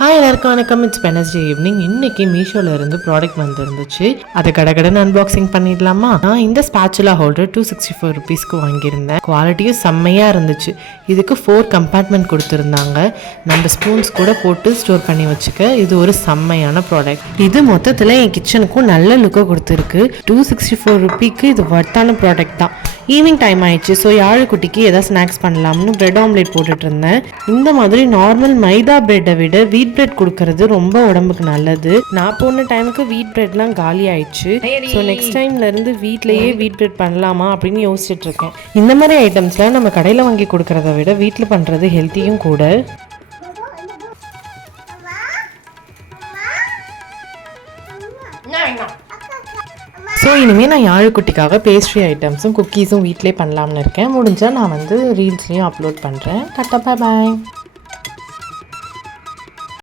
Hi எல்லாருக்கும் வணக்கம். It's Wednesday evening. இன்னைக்கு மீஷோல இருந்து ப்ராடக்ட் வந்துருந்துச்சு. அதை கடகடன்னு அன்பாக்சிங் பண்ணிடலாமா? நான் இந்த ஸ்பேச்சுலா ஹோல்டர் 264 ருபீஸ்க்கு வாங்கியிருந்தேன். குவாலிட்டியும் செம்மையாக இருந்துச்சு. இதுக்கு 4 கம்பார்ட்மெண்ட் கொடுத்துருந்தாங்க. நம்ம ஸ்பூன்ஸ் கூட போட்டு ஸ்டோர் பண்ணி வச்சுக்க. இது ஒரு செம்மையான ப்ராடக்ட். இது மொத்தத்தில் என் கிச்சனுக்கும் நல்ல லுக்கை கொடுத்துருக்கு. 264 ருபீக்கு இது வர்த்தான ப்ராடக்ட் தான். ஈவினிங் டைம் ஆயிடுச்சு. ஸோ யாழ் குட்டிக்கு எதாவது ஸ்நாக்ஸ் பண்ணலாம்னு பிரெட் ஆம்லேட் போட்டுட்டு இருந்தேன். இந்த மாதிரி நார்மல் மைதா பிரெட்டை விட வீட் பிரெட் கொடுக்கறது ரொம்ப உடம்புக்கு நல்லது. நான் போன டைமுக்கு வீட் பிரெட்லாம் காலி ஆயிடுச்சு. ஸோ நெக்ஸ்ட் டைம்ல இருந்து வீட்லயே வீட் பிரெட் பண்ணலாமா அப்படின்னு யோசிச்சுட்டு இருக்கேன். இந்த மாதிரி ஐட்டம்ஸ்லாம் நம்ம கடையில் வாங்கி கொடுக்கறத விட வீட்டில் பண்ணுறது ஹெல்த்தியும் கூட. ஸோ இனிமேல் நான் யாழுக்குட்டிக்காக பேஸ்ட்ரி ஐட்டம்ஸும் குக்கீஸும் வீட்டிலே பண்ணலாம்னு இருக்கேன். முடிஞ்சால் நான் ரீல்ஸ்லேயும் அப்லோட் பண்ணுறேன். டாட்டா, பாய் பாய்.